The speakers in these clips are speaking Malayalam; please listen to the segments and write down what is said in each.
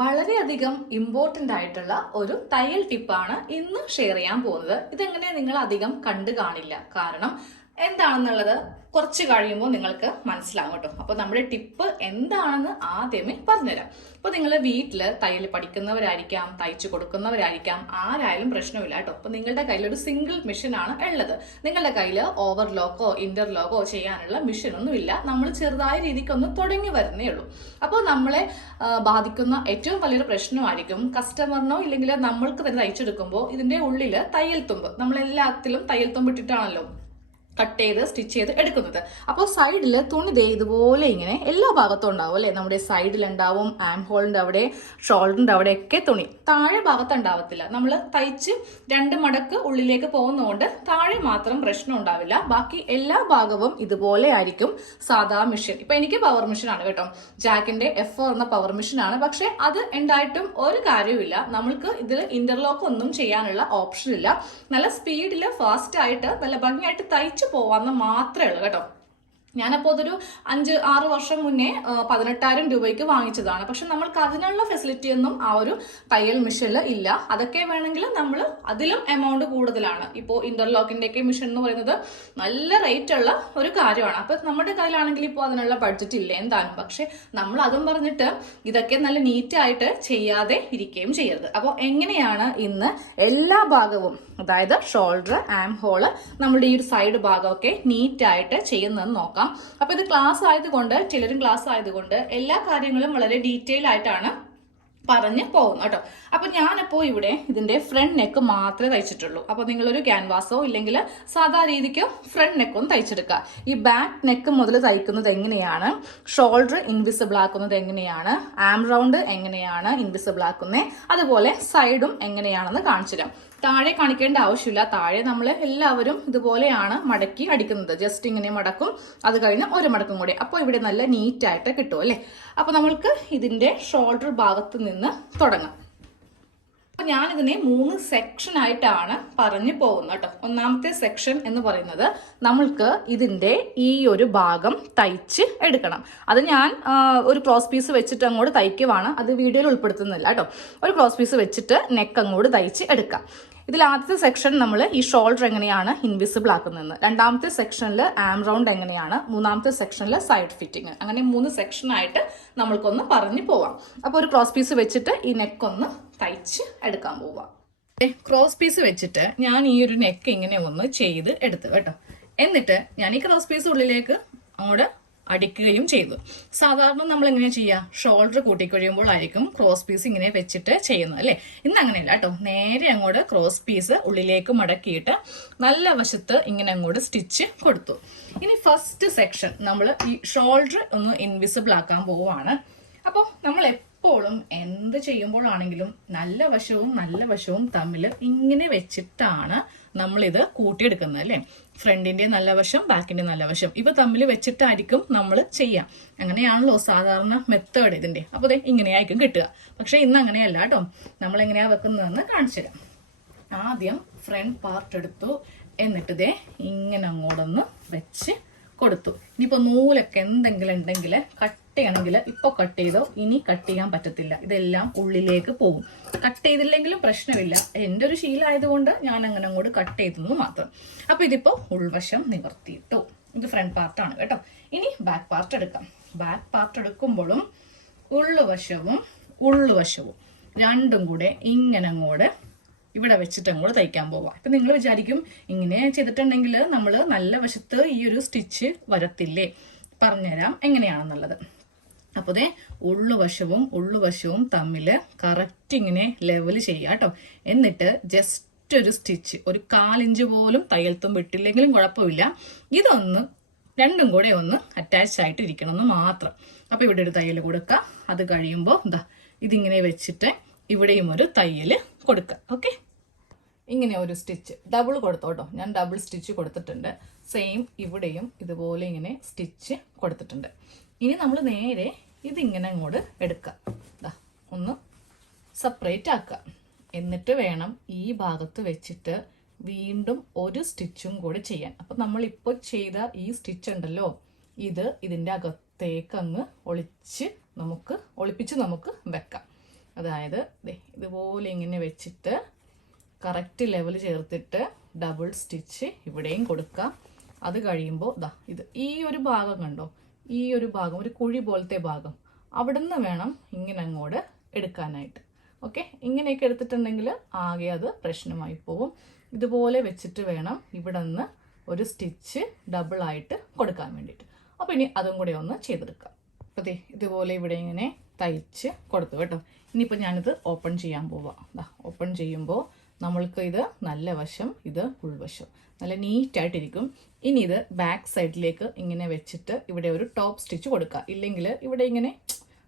വളരെയധികം ഇമ്പോർട്ടന്റ് ആയിട്ടുള്ള ഒരു തയ്യൽ ടിപ്പാണ് ഇന്ന് ഷെയർ ചെയ്യാൻ പോകുന്നത്. ഇതെങ്ങനെ നിങ്ങൾ അധികം കണ്ടു കാണില്ല. കാരണം എന്താണെന്നുള്ളത് കുറച്ച് കഴിയുമ്പോൾ നിങ്ങൾക്ക് മനസ്സിലാകും കേട്ടോ. അപ്പൊ നമ്മുടെ ടിപ്പ് എന്താണെന്ന് ആദ്യമേ പറഞ്ഞുതരാം. അപ്പൊ നിങ്ങൾ വീട്ടിൽ തയ്യൽ പഠിക്കുന്നവരായിരിക്കാം തയ്ച്ചു കൊടുക്കുന്നവരായിരിക്കാം ആരായാലും പ്രശ്നമില്ല കേട്ടോ. അപ്പൊ നിങ്ങളുടെ കയ്യിൽ ഒരു സിംഗിൾ മെഷീനാണ് ഉള്ളത്. നിങ്ങളുടെ കയ്യിൽ ഓവർലോക്കോ ഇന്റർലോക്കോ ചെയ്യാനുള്ള മെഷീൻ ഒന്നുമില്ല നമ്മൾ ചെറുതായ രീതിക്കൊന്ന് തുടങ്ങി വരുന്നേ ഉള്ളൂ. അപ്പോൾ നമ്മളെ ബാധിക്കുന്ന ഏറ്റവും വലിയൊരു പ്രശ്നമായിരിക്കും കസ്റ്റമറിനോ ഇല്ലെങ്കിൽ നമ്മൾക്ക് തന്നെ തയ്ച്ചെടുക്കുമ്പോൾ ഇതിന്റെ ഉള്ളിൽ തയ്യൽ തുമ്പ്. നമ്മളെല്ലാത്തിലും തയ്യൽ തുമ്പ് ഇട്ടിട്ടാണല്ലോ കട്ട് ചെയ്ത് സ്റ്റിച്ച് ചെയ്ത് എടുക്കുന്നത്. അപ്പോൾ സൈഡിൽ തുണി ദേ ഇതുപോലെ ഇങ്ങനെ എല്ലാ ഭാഗത്തും ഉണ്ടാവും അല്ലേ? നമ്മുടെ സൈഡിൽ ഉണ്ടാവും ആം ഹോളിന്റെ അവിടെ ഷോൾഡറിന്റെ അവിടെയൊക്കെ തുണി. താഴെ ഭാഗത്ത് ഉണ്ടാവത്തില്ല. നമ്മൾ തയ്ച്ച് രണ്ട് മടക്ക് ഉള്ളിലേക്ക് പോകുന്നതുകൊണ്ട് താഴെ മാത്രം പ്രശ്നം ഉണ്ടാവില്ല. ബാക്കി എല്ലാ ഭാഗവും ഇതുപോലെ ആയിരിക്കും സാധാ മെഷീൻ. ഇപ്പം എനിക്ക് പവർ മെഷീൻ ആണ് കേട്ടോ. ജാക്കിന്റെ എഫ് എന്ന പവർ പക്ഷേ പക്ഷെ അത് ഉണ്ടായിട്ടും ഒരു കാര്യവുമില്ല. നമ്മൾക്ക് ഇതിൽ ഇന്റർലോക്ക് ഒന്നും ചെയ്യാനുള്ള ഓപ്ഷൻ ഇല്ല. നല്ല സ്പീഡിൽ ഫാസ്റ്റ് ആയിട്ട് നല്ല ഭംഗിയായിട്ട് തയ്ച്ചു പോവാന്ന് മാത്രമേ ഉള്ളൂ കേട്ടോ. ഞാനപ്പോൾ അതൊരു അഞ്ച് ആറ് വർഷം മുന്നേ പതിനെട്ടായിരം രൂപയ്ക്ക് വാങ്ങിച്ചതാണ്. പക്ഷെ നമ്മൾക്ക് അതിനുള്ള ഫെസിലിറ്റി ഒന്നും ആ ഒരു തയ്യൽ മിഷനിൽ ഇല്ല. അതൊക്കെ വേണമെങ്കിൽ നമ്മൾ അതിലും എമൗണ്ട് കൂടുതലാണ്. ഇപ്പോൾ ഇന്റർലോക്കിന്റെ ഒക്കെ മിഷൻ എന്ന് പറയുന്നത് നല്ല റേറ്റ് ഉള്ള ഒരു കാര്യമാണ്. അപ്പോൾ നമ്മുടെ കയ്യിലാണെങ്കിൽ ഇപ്പോൾ അതിനുള്ള ബഡ്ജറ്റ് ഇല്ല എന്താണ് പക്ഷെ നമ്മൾ അതും പറഞ്ഞിട്ട് ഇതൊക്കെ നല്ല നീറ്റായിട്ട് ചെയ്യാതെ ഇരിക്കുകയും ചെയ്യരുത്. അപ്പോൾ എങ്ങനെയാണ് ഇന്ന് എല്ലാ ഭാഗവും അതായത് ഷോൾഡർ ആം ഹോൾ നമ്മുടെ ഈ ഒരു സൈഡ് ഭാഗമൊക്കെ നീറ്റായിട്ട് ചെയ്യുന്നതെന്ന് നോക്കാം. അപ്പൊ ഇത് ക്ലാസ് ആയതുകൊണ്ട് ചിലരും ക്ലാസ് ആയതുകൊണ്ട് എല്ലാ കാര്യങ്ങളും വളരെ ഡീറ്റെയിൽ ആയിട്ടാണ് പറഞ്ഞ് പോകുന്നു കേട്ടോ. അപ്പൊ ഞാനിപ്പോൾ ഇവിടെ ഇതിന്റെ ഫ്രണ്ട് നെക്ക് മാത്രമേ തയ്ച്ചിട്ടുള്ളൂ. അപ്പോൾ നിങ്ങളൊരു ക്യാൻവാസോ ഇല്ലെങ്കിൽ സാധാ രീതിക്ക് ഫ്രണ്ട് നെക്കും തയ്ച്ചെടുക്കുക. ഈ ബാക്ക് നെക്ക് മുതൽ തയ്ക്കുന്നത് എങ്ങനെയാണ്? ഷോൾഡർ ഇൻവിസിബിൾ ആക്കുന്നത് എങ്ങനെയാണ്? ആം റൗണ്ട് എങ്ങനെയാണ് ഇൻവിസിബിൾ ആക്കുന്നത്? അതുപോലെ സൈഡും എങ്ങനെയാണെന്ന് കാണിച്ചു തരാം താഴെ കാണിക്കേണ്ട ആവശ്യമില്ല. താഴെ നമ്മൾ എല്ലാവരും ഇതുപോലെയാണ് മടക്കി അടിക്കുന്നത്. ജസ്റ്റ് ഇങ്ങനെ മടക്കും. അത് കഴിഞ്ഞ് ഒരു മടക്കും കൂടി. അപ്പോൾ ഇവിടെ നല്ല നീറ്റായിട്ട് കിട്ടും അല്ലേ? അപ്പോൾ നമ്മൾക്ക് ഇതിന്റെ ഷോൾഡർ ഭാഗത്ത് നിന്ന് തുടങ്ങാം. അപ്പൊ ഞാനിതിനെ മൂന്ന് സെക്ഷൻ ആയിട്ടാണ് പറഞ്ഞു പോകുന്നത് കേട്ടോ. ഒന്നാമത്തെ സെക്ഷൻ എന്ന് പറയുന്നത് നമ്മൾക്ക് ഇതിന്റെ ഈ ഒരു ഭാഗം തയ്ച്ച് എടുക്കണം. അത് ഞാൻ ഒരു ക്രോസ് പീസ് വെച്ചിട്ട് അങ്ങോട്ട് തയ്ക്കുവാണ്. അത് വീഡിയോയിൽ ഉൾപ്പെടുത്തുന്നില്ല കേട്ടോ. ഒരു ക്രോസ് പീസ് വെച്ചിട്ട് നെക്ക് അങ്ങോട്ട് തയ്ച്ച് എടുക്കാം. ഇതിൽ ആദ്യത്തെ സെക്ഷൻ നമ്മൾ ഈ ഷോൾഡർ എങ്ങനെയാണ് ഇൻവിസിബിൾ ആക്കുന്നതെന്ന്. രണ്ടാമത്തെ സെക്ഷനിൽ ആം റൗണ്ട് എങ്ങനെയാണ്? മൂന്നാമത്തെ സെക്ഷനിൽ സൈഡ് ഫിറ്റിംഗ് അങ്ങനെ മൂന്ന് സെക്ഷനായിട്ട് നമ്മൾക്കൊന്ന് പറഞ്ഞു പോവാം. അപ്പോൾ ഒരു ക്രോസ് പീസ് വെച്ചിട്ട് ഈ നെക്ക് ഒന്ന് തയ്ച്ച് എടുക്കാൻ പോവാം. ക്രോസ് പീസ് വെച്ചിട്ട് ഞാൻ ഈ ഒരു നെക്ക് ഇങ്ങനെ ഒന്ന് ചെയ്ത് എടുത്തു കേട്ടോ. എന്നിട്ട് ഞാൻ ഈ ക്രോസ് പീസ് ഉള്ളിലേക്ക് അങ്ങോട്ട് അടിക്കുകയും ചെയ്തു. സാധാരണ നമ്മൾ എങ്ങനെ ചെയ്യുക ഷോൾഡർ കൂട്ടിക്കഴിയുമ്പോഴായിരിക്കും ക്രോസ് പീസ് ഇങ്ങനെ വെച്ചിട്ട് ചെയ്യുന്നത് അല്ലേ? ഇന്ന് അങ്ങനെയല്ല കേട്ടോ. നേരെ അങ്ങോട്ട് ക്രോസ് പീസ് ഉള്ളിലേക്ക് മടക്കിയിട്ട് നല്ല വശത്ത് ഇങ്ങനെ അങ്ങോട്ട് സ്റ്റിച്ച് കൊടുത്തു. ഇനി ഫസ്റ്റ് സെക്ഷൻ നമ്മൾ ഈ ഷോൾഡർ ഒന്ന് ഇൻവിസിബിൾ ആക്കാൻ പോവാണ് അപ്പോൾ നമ്മൾ എപ്പോഴും എന്ത് ചെയ്യുമ്പോഴാണെങ്കിലും നല്ല വശവും നല്ല വശവും തമ്മിൽ ഇങ്ങനെ വെച്ചിട്ടാണ് നമ്മളിത് കൂട്ടിയെടുക്കുന്നത് അല്ലേ? ഫ്രണ്ടിന്റെ നല്ല വശം ബാക്കിന്റെ നല്ല വശം. ഇവ തമ്മിൽ വെച്ചിട്ടായിരിക്കും നമ്മൾ ചെയ്യാം. അങ്ങനെയാണല്ലോ സാധാരണ മെത്തേഡ് ഇതിന്റെ. അപ്പോൾ അതെ ഇങ്ങനെയായിരിക്കും കിട്ടുക. പക്ഷെ ഇന്ന് അങ്ങനെയല്ല കേട്ടോ. നമ്മൾ എങ്ങനെയാ വെക്കുന്നതെന്ന് കാണിച്ചു തരാം. ആദ്യം ഫ്രണ്ട് പാർട്ട് എടുത്തു. എന്നിട്ട് ദേ ഇങ്ങനെ അങ്ങോട്ടൊന്ന് വെച്ച് കൊടുത്തു. ഇനിയിപ്പോ നൂലൊക്കെ എന്തെങ്കിലും ഉണ്ടെങ്കിൽ കട്ട് ചെയ്യണമെങ്കിൽ ഇപ്പൊ കട്ട് ചെയ്തോ ഇനി കട്ട് ചെയ്യാൻ പറ്റത്തില്ല. ഇതെല്ലാം ഉള്ളിലേക്ക് പോകും. കട്ട് ചെയ്തില്ലെങ്കിലും പ്രശ്നമില്ല. എന്റെ ഒരു ശീലമായതുകൊണ്ട് ഞാൻ അങ്ങനെ അങ്ങോട്ട് കട്ട് ചെയ്തെന്ന് മാത്രം. അപ്പൊ ഇതിപ്പോ ഉൾവശം നിവർത്തിയിട്ടു. ഇത് ഫ്രണ്ട് പാർട്ടാണ് കേട്ടോ. ഇനി ബാക്ക് പാർട്ട് എടുക്കാം. ബാക്ക് പാർട്ട് എടുക്കുമ്പോഴും ഉള്ളുവശവും ഉള്ളുവശവും രണ്ടും കൂടെ ഇങ്ങനെ അങ്ങോട്ട് ഇവിടെ വെച്ചിട്ട് അങ്ങോട്ട് തയ്ക്കാൻ പോവാം. ഇപ്പൊ നിങ്ങൾ വിചാരിക്കും ഇങ്ങനെ ചെയ്തിട്ടുണ്ടെങ്കിൽ നമ്മൾ നല്ല വശത്ത് ഈ ഒരു സ്റ്റിച്ച് വരത്തില്ലേ? പറഞ്ഞുതരാം എങ്ങനെയാണെന്നുള്ളത്. അപ്പോൾ ദേ ഉള്ളുവശവും ഉള്ളുവശവും തമ്മിൽ കറക്റ്റ് ഇങ്ങനെ ലെവൽ ചെയ്യുക കേട്ടോ. എന്നിട്ട് ജസ്റ്റ് ഒരു സ്റ്റിച്ച് ഒരു കാലിഞ്ച് പോലും തയ്യൽത്തും വിട്ടില്ലെങ്കിലും കുഴപ്പമില്ല. ഇതൊന്ന് രണ്ടും കൂടെ ഒന്ന് അറ്റാച്ച് ആയിട്ട് ഇരിക്കണമെന്ന് മാത്രം. അപ്പോൾ ഇവിടെ ഒരു തയ്യൽ കൊടുക്കുക. അത് കഴിയുമ്പോൾ എന്താ ഇതിങ്ങനെ വെച്ചിട്ട് ഇവിടെയും ഒരു തയ്യൽ കൊടുക്കുക. ഓക്കെ ഇങ്ങനെ ഒരു സ്റ്റിച്ച് ഡബിൾ കൊടുത്തോട്ടോ ഞാൻ ഡബിൾ സ്റ്റിച്ച് കൊടുത്തിട്ടുണ്ട്. സെയിം ഇവിടെയും ഇതുപോലെ ഇങ്ങനെ സ്റ്റിച്ച് കൊടുത്തിട്ടുണ്ട്. ഇനി നമ്മൾ നേരെ ഇതിങ്ങനെ അങ്ങോട്ട് എടുക്കുക ഇതാ ഒന്ന് സെപ്പറേറ്റ് ആക്കുക എന്നിട്ട് വേണം ഈ ഭാഗത്ത് വെച്ചിട്ട് വീണ്ടും ഒരു സ്റ്റിച്ചും കൂടി ചെയ്യാൻ. അപ്പം നമ്മൾ ഇപ്പോൾ ചെയ്ത ഈ സ്റ്റിച്ച് ഉണ്ടല്ലോ ഇത് ഇതിന്റെ അകത്തേക്ക് അങ്ങ് ഒളിച്ച് നമുക്ക് ഒളിപ്പിച്ച് നമുക്ക് വെക്കാം. അതായത് ഇതുപോലെ ഇങ്ങനെ വെച്ചിട്ട് കറക്റ്റ് ലെവൽ ചേർത്തിട്ട് ഡബിൾ സ്റ്റിച്ച് ഇവിടെയും കൊടുക്കാം. അത് കഴിയുമ്പോൾ ദാ ഇത് ഈ ഒരു ഭാഗം കണ്ടോ? ഈ ഒരു ഭാഗം ഒരു കുഴി പോലത്തെ ഭാഗം അവിടുന്ന് വേണം ഇങ്ങനെ അങ്ങോട്ട് എടുക്കാനായിട്ട്. ഓക്കെ? ഇങ്ങനെയൊക്കെ എടുത്തിട്ടുണ്ടെങ്കിൽ ആകെ അത് പ്രശ്നമായി പോവും. ഇതുപോലെ വെച്ചിട്ട് വേണം ഇവിടെ നിന്ന് ഒരു സ്റ്റിച്ച് ഡബിൾ ആയിട്ട് കൊടുക്കാൻ വേണ്ടിയിട്ട്. അപ്പോൾ ഇനി അതും കൂടെ ഒന്ന് ചെയ്തെടുക്കാം. അപ്പോൾ ദേ ഇതുപോലെ ഇവിടെ ഇങ്ങനെ തയ്ച്ച് കൊടുത്തു കേട്ടോ. ഇനിയിപ്പോൾ ഞാനിത് ഓപ്പൺ ചെയ്യാൻ പോവാം. ദാ ഓപ്പൺ ചെയ്യുമ്പോൾ നമ്മൾക്ക് ഇത് നല്ല വശം ഇത് ഉൾവശം നല്ല നീറ്റായിട്ടിരിക്കും ഇനി ഇത് ബാക്ക് സൈഡിലേക്ക് ഇങ്ങനെ വെച്ചിട്ട് ഇവിടെ ഒരു ടോപ്പ് സ്റ്റിച്ച് കൊടുക്കുക. ഇല്ലെങ്കിൽ ഇവിടെ ഇങ്ങനെ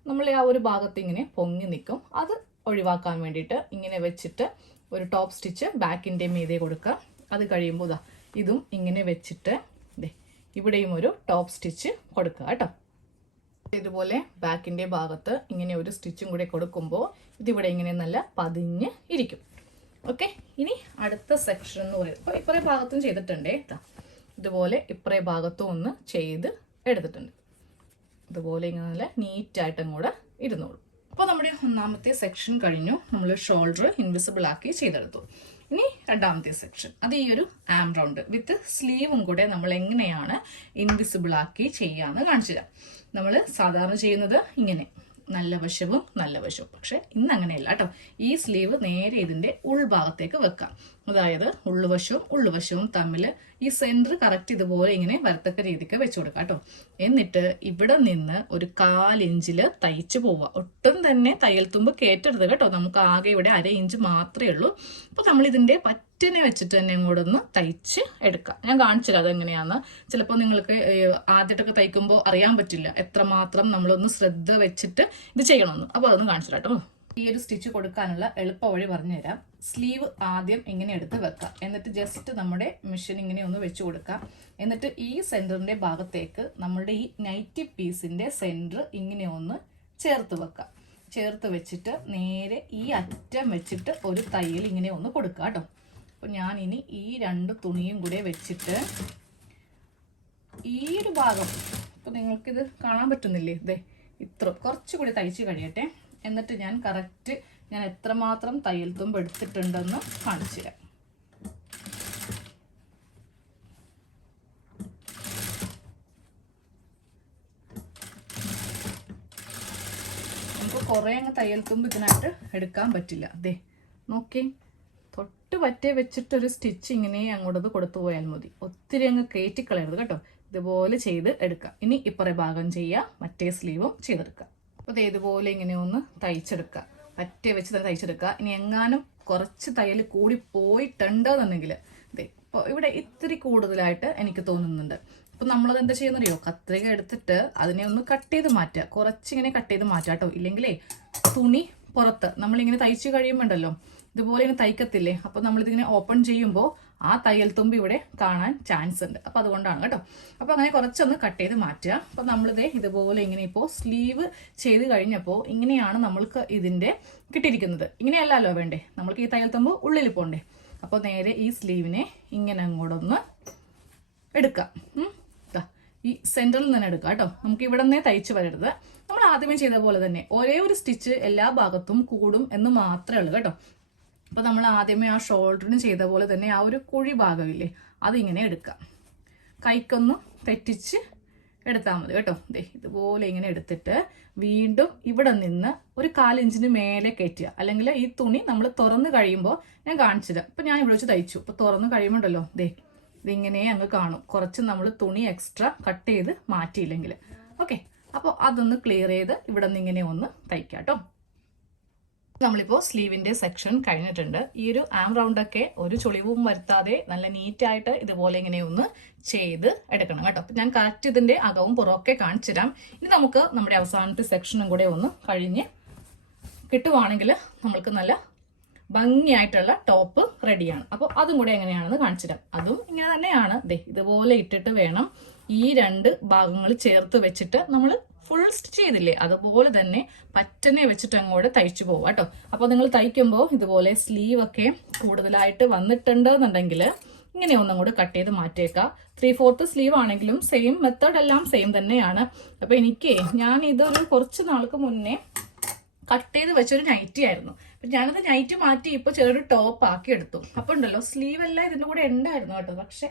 നമ്മൾ ആ ഒരു ഭാഗത്ത് ഇങ്ങനെ പൊങ്ങി നിൽക്കും. അത് ഒഴിവാക്കാൻ വേണ്ടിയിട്ട് ഇങ്ങനെ വെച്ചിട്ട് ഒരു ടോപ്പ് സ്റ്റിച്ച് ബാക്കിന്റെ മീതെ കൊടുക്കുക. അത് കഴിയുമ്പോൾ ഇതാ ഇതും ഇങ്ങനെ വെച്ചിട്ട് ഇവിടെയും ഒരു ടോപ്പ് സ്റ്റിച്ച് കൊടുക്കുക കേട്ടോ. ഇതുപോലെ ബാക്കിന്റെ ഭാഗത്ത് ഇങ്ങനെ ഒരു സ്റ്റിച്ചും കൂടെ കൊടുക്കുമ്പോൾ ഇതിവിടെ ഇങ്ങനെ നല്ല പതിഞ്ഞ് ഇരിക്കും. ഓക്കെ ഇനി അടുത്ത സെക്ഷൻ എന്ന് പറയുന്നത്. ഇപ്പോൾ ഇപ്പറേ ഭാഗത്തും ചെയ്തിട്ടുണ്ടേ. ദാ. ഇതുപോലെ ഇപ്പറേ ഭാഗത്തും ഒന്ന് ചെയ്ത് എടുത്തിട്ടുണ്ട്. ഇതുപോലെ ഇങ്ങനെ നല്ല നീറ്റായിട്ടും കൂടെ ഇരുന്നോളൂ. അപ്പോൾ നമ്മുടെ ഒന്നാമത്തെ സെക്ഷൻ കഴിഞ്ഞു. നമ്മൾ ഷോൾഡർ ഇൻവിസിബിൾ ആക്കി ചെയ്തെടുത്തു. ഇനി രണ്ടാമത്തെ സെക്ഷൻ അത് ഈ ഒരു ആം റൗണ്ട് വിത്ത് സ്ലീവും കൂടെ നമ്മൾ എങ്ങനെയാണ് ഇൻവിസിബിൾ ആക്കി ചെയ്യാന്ന് കാണിച്ചു തരാം നമ്മൾ സാധാരണ ചെയ്യുന്നത് ഇങ്ങനെ. നല്ല വശവും നല്ല വശവും പക്ഷെ ഇന്ന് അങ്ങനെയല്ല കേട്ടോ. ഈ സ്ലീവ് നേരെ ഇതിന്റെ ഉൾഭാഗത്തേക്ക് വെക്കാം. അതായത് ഉള്ളുവശവും ഉള്ളുവശവും തമ്മിൽ ഈ സെന്റർ കറക്റ്റ് ഇതുപോലെ ഇങ്ങനെ വരത്തക്ക രീതിക്ക് വെച്ചു കൊടുക്കാം കേട്ടോ. എന്നിട്ട് ഇവിടെ നിന്ന് ഒരു കാലിഞ്ചിൽ തയ്ച്ചു പോവുക. ഒട്ടും തന്നെ തയ്യൽ തുമ്പ് കയറ്റരുത് കേട്ടോ. നമുക്ക് ആകെ ഇവിടെ അര ഇഞ്ച് മാത്രമേ ഉള്ളൂ. അപ്പൊ നമ്മൾ ഇതിന്റെ പറ്റിനെ വെച്ചിട്ട് തന്നെ ഇങ്ങോട്ട് ഒന്ന് തയ്ച്ച് എടുക്കാം. ഞാൻ കാണിച്ചില്ല അതെങ്ങനെയാന്ന്. ചിലപ്പോൾ നിങ്ങൾക്ക് ആദ്യമായിട്ടൊക്കെ തയ്ക്കുമ്പോൾ അറിയാൻ പറ്റില്ല എത്രമാത്രം നമ്മളൊന്ന് ശ്രദ്ധ വെച്ചിട്ട് ഇത് ചെയ്യണമെന്ന്. അപ്പോൾ അതൊന്ന് കാണിച്ചു തരാം കേട്ടോ. ഈ ഒരു സ്റ്റിച്ച് കൊടുക്കാനുള്ള എളുപ്പ വഴി പറഞ്ഞുതരാം. സ്ലീവ് ആദ്യം ഇങ്ങനെ എടുത്ത് വെക്കാം. എന്നിട്ട് ജസ്റ്റ് നമ്മുടെ മെഷീൻ ഇങ്ങനെ ഒന്ന് വെച്ച് കൊടുക്കാം. എന്നിട്ട് ഈ സെന്ററിന്റെ ഭാഗത്തേക്ക് നമ്മളുടെ ഈ നൈറ്റി പീസിന്റെ സെന്റർ ഇങ്ങനെ ഒന്ന് ചേർത്ത് വെക്കാം. ചേർത്ത് വെച്ചിട്ട് നേരെ ഈ അറ്റം വെച്ചിട്ട് ഒരു തയ്യൽ ഇങ്ങനെ ഒന്ന് കൊടുക്കാം കേട്ടോ. അപ്പോൾ ഞാൻ ഇനി ഈ രണ്ട് തുണിയും കൂടെ വെച്ചിട്ട് ഈ ഒരു ഭാഗം ഇപ്പം നിങ്ങൾക്കിത് കാണാൻ പറ്റുന്നില്ലേ? ഇതേ ഇത്ര കുറച്ചുകൂടി തയ്ച്ച് കഴിയട്ടെ. എന്നിട്ട് ഞാൻ കറക്റ്റ് ഞാൻ എത്രമാത്രം തയ്യൽ തുമ്പ് എടുത്തിട്ടുണ്ടെന്ന് കാണിച്ചു തരാം. നമുക്ക് കുറേ അങ്ങ് തയ്യൽ തുമ്പ് ഇതിനായിട്ട് എടുക്കാൻ പറ്റില്ല. അതെ നോക്കി തൊട്ട് പറ്റേ വെച്ചിട്ടൊരു സ്റ്റിച്ച് ഇങ്ങനെ അങ്ങോട്ടത് കൊടുത്തു പോയാൽ മതി. ഒത്തിരി അങ്ങ് കയറ്റിക്കളയരുത് കേട്ടോ. ഇതുപോലെ ചെയ്ത് എടുക്കുക ഇനി ഇപ്പറേ ഭാഗം ചെയ്യുക മറ്റേ സ്ലീവും ചെയ്തെടുക്കാം. അപ്പോൾ ഇത് ഇതുപോലെ ഇങ്ങനെ ഒന്ന് തയ്ച്ചെടുക്കുക പറ്റേ വെച്ച് തന്നെ തയ്ച്ചെടുക്കുക ഇനി എങ്ങാനും കുറച്ച് തയ്യൽ കൂടി പോയിട്ടുണ്ടെന്നുണ്ടെങ്കിൽ ഇപ്പോൾ ഇവിടെ ഇത്തിരി കൂടുതലായിട്ട് എനിക്ക് തോന്നുന്നുണ്ട്. അപ്പം നമ്മളത് എന്താ ചെയ്യുന്നറിയോ? കത്രിക എടുത്തിട്ട് അതിനെ ഒന്ന് കട്ട് ചെയ്ത് മാറ്റുക. കുറച്ചിങ്ങനെ കട്ട് ചെയ്ത് മാറ്റാട്ടോ കേട്ടോ. ഇല്ലെങ്കിലേ തുണി പുറത്ത് നമ്മളിങ്ങനെ തയ്ച്ച് കഴിയുമ്പോണ്ടല്ലോ ഇതുപോലെ ഇങ്ങനെ തയ്ക്കത്തില്ലേ? അപ്പോൾ നമ്മളിതിങ്ങനെ ഓപ്പൺ ചെയ്യുമ്പോൾ ആ തയ്യൽ തുമ്പ് ഇവിടെ കാണാൻ ചാൻസ് ഉണ്ട്. അപ്പോൾ അതുകൊണ്ടാണ് കേട്ടോ. അപ്പോൾ അങ്ങനെ കുറച്ചൊന്ന് കട്ട് ചെയ്ത് മാറ്റുക. അപ്പോൾ നമ്മളിത് ഇതുപോലെ ഇങ്ങനെ ഇപ്പോൾ സ്ലീവ് ചെയ്ത് കഴിഞ്ഞപ്പോൾ ഇങ്ങനെയാണ് നമ്മൾക്ക് ഇതിന്റെ കിട്ടിയിരിക്കുന്നത്. ഇങ്ങനെയല്ലല്ലോ വേണ്ടേ? നമ്മൾക്ക് ഈ തയ്യൽ തുമ്പ് ഉള്ളിൽ പോകണ്ടേ അപ്പോൾ നേരെ ഈ സ്ലീവിനെ ഇങ്ങനെ അങ്ങോട്ടൊന്ന് എടുക്കാം. ഈ സെന്ററിൽ നിന്ന് എടുക്കാം കേട്ടോ. നമുക്ക് ഇവിടെ നിന്നേ തയ്ച്ച് വരരുത്. നമ്മൾ ആദ്യമേ ചെയ്ത പോലെ തന്നെ ഒരേ ഒരു സ്റ്റിച്ച് എല്ലാ ഭാഗത്തും കൂടും എന്ന് മാത്രമേ ഉള്ളൂ കേട്ടോ. അപ്പൊ നമ്മൾ ആദ്യമേ ആ ഷോൾഡറിന് ചെയ്ത പോലെ തന്നെ ആ ഒരു കുഴി ഭാഗമില്ലേ അതിങ്ങനെ എടുക്കാം കൈക്കൊന്ന് തെറ്റിച്ച് എടുത്താൽ മതി കേട്ടോ. ദേ ഇതുപോലെ ഇങ്ങനെ എടുത്തിട്ട് വീണ്ടും ഇവിടെ നിന്ന് ഒരു കാലിഞ്ചിന് മേലെ കയറ്റുക. അല്ലെങ്കിൽ ഈ തുണി നമ്മൾ തുറന്ന് കഴിയുമ്പോൾ ഞാൻ കാണിച്ചില്ല ഇപ്പം ഞാൻ ഇവിടെ വെച്ച് തയ്ച്ചു. ഇപ്പോൾ തുറന്ന് കഴിയുമ്പോണ്ടല്ലോ ദേ ഇതിങ്ങനെ അങ്ങ് കാണും. കുറച്ച് നമ്മൾ തുണി എക്സ്ട്രാ കട്ട് ചെയ്ത് മാറ്റിയില്ലെങ്കിൽ. ഓക്കെ. അപ്പോൾ അതൊന്ന് ക്ലിയർ ചെയ്ത് ഇവിടെ നിന്ന് ഇങ്ങനെ ഒന്ന് തയ്ക്കാം കേട്ടോ. നമ്മളിപ്പോൾ സ്ലീവിന്റെ സെക്ഷൻ കഴിഞ്ഞിട്ടുണ്ട്. ഈ ഒരു ആം റൗണ്ടൊക്കെ ഒരു ചൊളിവും വരുത്താതെ നല്ല നീറ്റായിട്ട് ഇതുപോലെ ഇങ്ങനെ ഒന്ന് ചെയ്ത് എടുക്കണം കേട്ടോ. ഞാൻ കറക്റ്റ് ഇതിന്റെ അകവും പുറമൊക്കെ കാണിച്ചു തരാം ഇനി നമുക്ക് നമ്മുടെ അവസാനത്തെ സെക്ഷനും കൂടെ ഒന്ന് കഴിഞ്ഞ് കിട്ടുവാണെങ്കിൽ നമ്മൾക്ക് നല്ല ഭംഗിയായിട്ടുള്ള ടോപ്പ് റെഡിയാണ് അപ്പോൾ അതും കൂടെ എങ്ങനെയാണെന്ന് കാണിച്ചു തരാം അതും ഇങ്ങനെ തന്നെയാണ്. ദേ ഇതുപോലെ ഇട്ടിട്ട് വേണം ഈ രണ്ട് ഭാഗങ്ങൾ ചേർത്ത് വെച്ചിട്ട് നമ്മൾ ഫുൾ സ്റ്റിച്ച് ചെയ്തില്ലേ? അതുപോലെ തന്നെ പറ്റനെ വെച്ചിട്ട് അങ്ങോട്ട് തയ്ച്ചു പോവാം കേട്ടോ. അപ്പോൾ നിങ്ങൾ തയ്ക്കുമ്പോൾ ഇതുപോലെ സ്ലീവ് ഒക്കെ കൂടുതലായിട്ട് വന്നിട്ടുണ്ട് എന്നുണ്ടെങ്കിൽ ഇങ്ങനെ ഒന്നും കൂടെ കട്ട് ചെയ്ത് മാറ്റിയേക്കാം. ത്രീ ഫോർത്ത് സ്ലീവ് ആണെങ്കിലും സെയിം മെത്തേഡ് എല്ലാം സെയിം തന്നെയാണ്. അപ്പോൾ എനിക്ക് ഞാൻ ഇതൊരു കുറച്ച് നാൾക്ക് മുന്നേ കട്ട് ചെയ്ത് വെച്ചൊരു നൈറ്റി ആയിരുന്നു. അപ്പം ഞാനത് നൈറ്റ് മാറ്റി ഇപ്പോൾ ചെറിയൊരു ടോപ്പ് ആക്കി എടുത്തു. അപ്പൊ ഉണ്ടല്ലോ സ്ലീവ് എല്ലാം ഇതിന്റെ കൂടെ ഉണ്ടായിരുന്നു കേട്ടോ. പക്ഷെ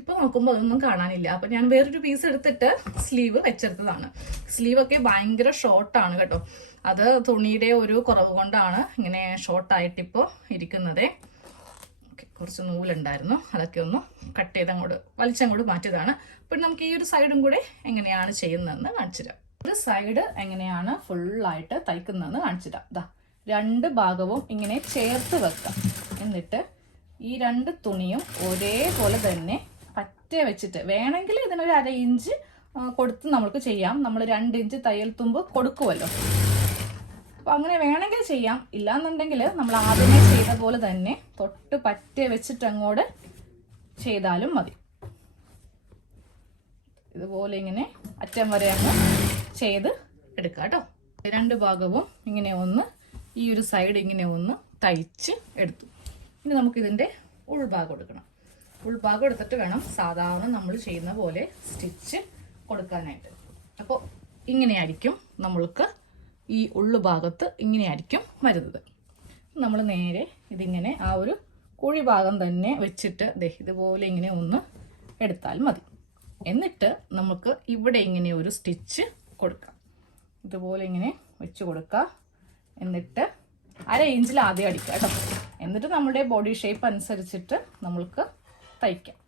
ഇപ്പൊ നോക്കുമ്പോൾ അതൊന്നും കാണാനില്ല. അപ്പൊ ഞാൻ വേറൊരു പീസ് എടുത്തിട്ട് സ്ലീവ് വെച്ചെടുത്തതാണ്. സ്ലീവ് ഒക്കെ ഭയങ്കര ആണ് കേട്ടോ. അത് തുണിയുടെ ഒരു കുറവ് കൊണ്ടാണ് ഇങ്ങനെ ഷോർട്ടായിട്ട് ഇപ്പോൾ ഇരിക്കുന്നത്. കുറച്ച് നൂലുണ്ടായിരുന്നു. അതൊക്കെ ഒന്ന് കട്ട് ചെയ്ത് അങ്ങോട്ട് വലിച്ചങ്ങോട്ട് മാറ്റിയതാണ്. പിന്നെ നമുക്ക് ഈ ഒരു സൈഡും കൂടെ എങ്ങനെയാണ് ചെയ്യുന്നതെന്ന് കാണിച്ചു തരാം ഒരു സൈഡ് എങ്ങനെയാണ് ഫുള്ളായിട്ട് തയ്ക്കുന്നതെന്ന് കാണിച്ചു തരാം ദാ രണ്ട് ഭാഗവും ഇങ്ങനെ ചേർത്ത് വെക്കാം. എന്നിട്ട് ഈ രണ്ട് തുണിയും ഒരേപോലെ തന്നെ പറ്റേ വെച്ചിട്ട് വേണമെങ്കിൽ ഇതിനൊരു അര ഇഞ്ച് കൊടുത്ത് നമുക്ക് ചെയ്യാം. നമ്മൾ രണ്ട് ഇഞ്ച് തയ്യൽ തുമ്പ് കൊടുക്കുമല്ലോ അപ്പം അങ്ങനെ വേണമെങ്കിൽ ചെയ്യാം. ഇല്ലാന്നുണ്ടെങ്കിൽ നമ്മൾ ആദ്യമേ ചെയ്ത പോലെ തന്നെ തൊട്ട് പറ്റേ വെച്ചിട്ട് അങ്ങോട്ട് ചെയ്താലും മതി. ഇതുപോലെ ഇങ്ങനെ അറ്റം വരെ അങ്ങ് ചെയ്ത് എടുക്കുക കേട്ടോ. രണ്ട് ഭാഗവും ഇങ്ങനെ ഒന്ന് ഈ ഒരു സൈഡ് ഇങ്ങനെ ഒന്ന് തയ്ച്ച് എടുത്തു. ഇനി നമുക്കിതിന്റെ ഉൾഭാഗം എടുക്കണം. ഉൾഭാഗം എടുത്തിട്ട് വേണം സാധാരണ നമ്മൾ ചെയ്യുന്ന പോലെ സ്റ്റിച്ച് കൊടുക്കാനായിട്ട്. അപ്പോൾ ഇങ്ങനെയായിരിക്കും നമ്മൾക്ക് ഈ ഉള്ളു ഉള്ളുഭാഗത്ത് ഇങ്ങനെയായിരിക്കും വരുന്നത്. നമ്മൾ നേരെ ഇതിങ്ങനെ ആ ഒരു കുഴി ഭാഗം തന്നെ വെച്ചിട്ട് ഇതുപോലെ ഇങ്ങനെ ഒന്ന് എടുത്താൽ മതി. എന്നിട്ട് നമുക്ക് ഇവിടെ ഇങ്ങനെ ഒരു സ്റ്റിച്ച് കൊടുക്കാം. ഇതുപോലെ ഇങ്ങനെ വെച്ച് കൊടുക്കുക. എന്നിട്ട് അര ഇഞ്ചിൽ ആദ്യം അടിക്കുക കേട്ടോ. എന്നിട്ട് നമ്മുടെ ബോഡി ഷേപ്പ് അനുസരിച്ചിട്ട് നമ്മൾക്ക് തയ്ക്കാം.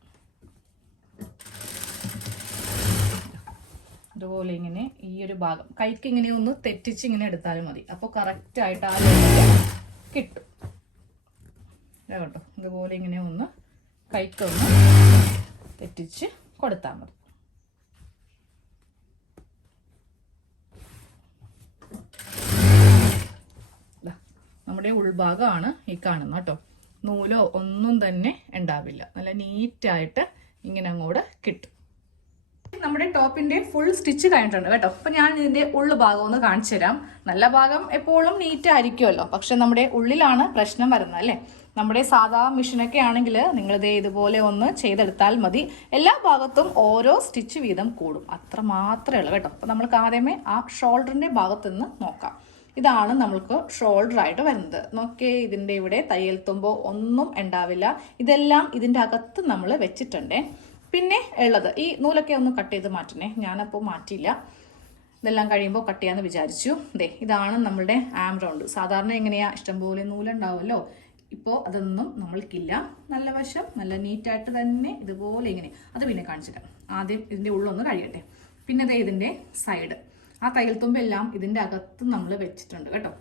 ഇതുപോലെ ഇങ്ങനെ ഈ ഒരു ഭാഗം കൈക്ക് ഇങ്ങനെ ഒന്ന് തെറ്റിച്ച് ഇങ്ങനെ എടുത്താലും മതി. അപ്പോൾ കറക്റ്റ് ആയിട്ട് ആ കിട്ടും. കേട്ടോ. ഇതുപോലെ ഇങ്ങനെ ഒന്ന് കൈക്കൊന്ന് തെറ്റിച്ച് കൊടുത്താൽ മതി. നമ്മുടെ ഉൾഭാഗമാണ് ഈ കാണുന്നത് കേട്ടോ. നൂലോ ഒന്നും തന്നെ ഉണ്ടാവില്ല. നല്ല നീറ്റായിട്ട് ഇങ്ങനെ അങ്ങോട്ട് കിട്ടും. നമ്മുടെ ടോപ്പിന്റെ ഫുൾ സ്റ്റിച്ച് കഴിഞ്ഞിട്ടുണ്ട് കേട്ടോ. അപ്പൊ ഞാൻ ഇതിന്റെ ഉള്ളു ഭാഗം ഒന്ന് കാണിച്ചു തരാം. നല്ല ഭാഗം എപ്പോഴും നീറ്റ് ആയിരിക്കുമല്ലോ. പക്ഷെ നമ്മുടെ ഉള്ളിലാണ് പ്രശ്നം വരുന്നത് അല്ലേ? നമ്മുടെ സാധാ മിഷനൊക്കെ ആണെങ്കിൽ നിങ്ങൾ ഇതേ ഇതുപോലെ ഒന്ന് ചെയ്തെടുത്താൽ മതി. എല്ലാ ഭാഗത്തും ഓരോ സ്റ്റിച്ച് വീതം കൂടും. അത്ര മാത്രമേ ഉള്ളൂ കേട്ടോ. അപ്പൊ നമ്മൾക്ക് ആദ്യമേ ആ ഷോൾഡറിന്റെ ഭാഗത്ത് നിന്ന് നോക്കാം. ഇതാണ് നമ്മൾക്ക് ഷോൾഡർ ആയിട്ട് വരുന്നത്. നോക്കേ ഇതിന്റെ ഇവിടെ തയ്യൽ തുമ്പോ ഒന്നും ഉണ്ടാവില്ല. ഇതെല്ലാം ഇതിന്റെ അകത്ത് നമ്മൾ വെച്ചിട്ടുണ്ടേ. പിന്നെ ഉള്ളത് ഈ നൂലൊക്കെ ഒന്ന് കട്ട് ചെയ്ത് മാറ്റണേ. ഞാനപ്പോൾ മാറ്റിയില്ല. ഇതെല്ലാം കഴിയുമ്പോൾ കട്ട് ചെയ്യാമെന്ന് വിചാരിച്ചു. ദേ ഇതാണ് നമ്മളുടെ ആം റൗണ്ട് സാധാരണ എങ്ങനെയാ? ഇഷ്ടംപോലെ നൂലുണ്ടാവുമല്ലോ. ഇപ്പോൾ അതൊന്നും നമ്മൾക്കില്ല. നല്ല വശം നല്ല നീറ്റായിട്ട് തന്നെ ഇതുപോലെ ഇങ്ങനെ. അത് പിന്നെ കാണിച്ചിട്ട് ആദ്യം ഇതിന്റെ ഉള്ളൊന്ന് കഴിയട്ടെ പിന്നെ ദേ ഇതിന്റെ സൈഡ് ആ തയ്യൽ തുമ്പെല്ലാം ഇതിന്റെ അകത്ത് നമ്മൾ വെച്ചിട്ടുണ്ട് കേട്ടോ.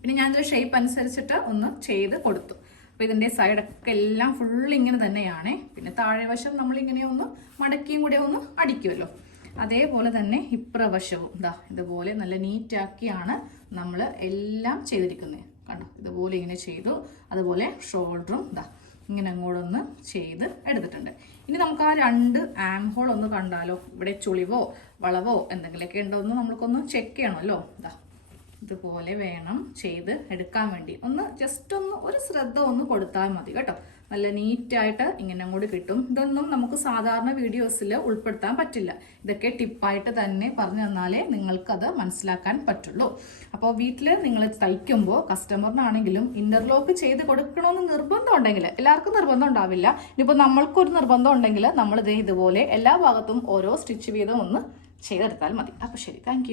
പിന്നെ ഞാനിതിന്റെ ഷേപ്പ് അനുസരിച്ചിട്ട് ഒന്ന് ചെയ്ത് കൊടുത്തു. അപ്പോൾ ഇതിന്റെ സൈഡൊക്കെ എല്ലാം ഫുൾ ഇങ്ങനെ തന്നെയാണ്. പിന്നെ താഴെ വശം നമ്മളിങ്ങനെ ഒന്ന് മടക്കിയും കൂടെ ഒന്ന് അടിക്കുമല്ലോ അതേപോലെ തന്നെ ഇപ്രവശവും. ഇതാ ഇതുപോലെ നല്ല നീറ്റാക്കിയാണ് നമ്മൾ എല്ലാം ചെയ്തിരിക്കുന്നത്. കണ്ടോ? ഇതുപോലെ ഇങ്ങനെ ചെയ്തു. അതുപോലെ ഷോൾഡറും ഇതാ ഇങ്ങനെ അങ്ങോട്ടൊന്ന് ചെയ്ത് എടുത്തിട്ടുണ്ട്. ഇനി നമുക്ക് ആ രണ്ട് ആം ഹോൾ ഒന്ന് കണ്ടാലോ? ഇവിടെ ചുളിവോ വളവോ എന്തെങ്കിലുമൊക്കെ ഉണ്ടോ എന്ന് നമ്മൾക്കൊന്ന് ചെക്ക് ചെയ്യണമല്ലോ. ഇതാ ഇതുപോലെ വേണം ചെയ്ത് എടുക്കാൻ വേണ്ടി. ഒന്ന് ജസ്റ്റ് ഒന്ന് ഒരു ശ്രദ്ധ ഒന്ന് കൊടുത്താൽ മതി കേട്ടോ. നല്ല നീറ്റായിട്ട് ഇങ്ങനെ അങ്ങോട്ട് കിട്ടും. ഇതൊന്നും നമുക്ക് സാധാരണ വീഡിയോസിൽ ഉൾപ്പെടുത്താൻ പറ്റില്ല. ഇതൊക്കെ ടിപ്പായിട്ട് തന്നെ പറഞ്ഞു തന്നാലേ നിങ്ങൾക്കത് മനസ്സിലാക്കാൻ പറ്റുള്ളൂ. അപ്പോൾ വീട്ടിൽ നിങ്ങൾ തയ്ക്കുമ്പോൾ കസ്റ്റമറിനാണെങ്കിലും ഇന്റർലോക്ക് ചെയ്ത് കൊടുക്കണമെന്ന് നിർബന്ധം ഉണ്ടെങ്കിൽ എല്ലാവർക്കും നിർബന്ധം ഉണ്ടാവില്ല. ഇനിയിപ്പോൾ നമ്മൾക്കൊരു നിർബന്ധം ഉണ്ടെങ്കിൽ നമ്മളിത് ഇതേ ഇതുപോലെ എല്ലാ ഭാഗത്തും ഓരോ സ്റ്റിച്ച് വീതം ഒന്ന് ചെയ്തെടുത്താൽ മതി. അപ്പോൾ ശരി താങ്ക്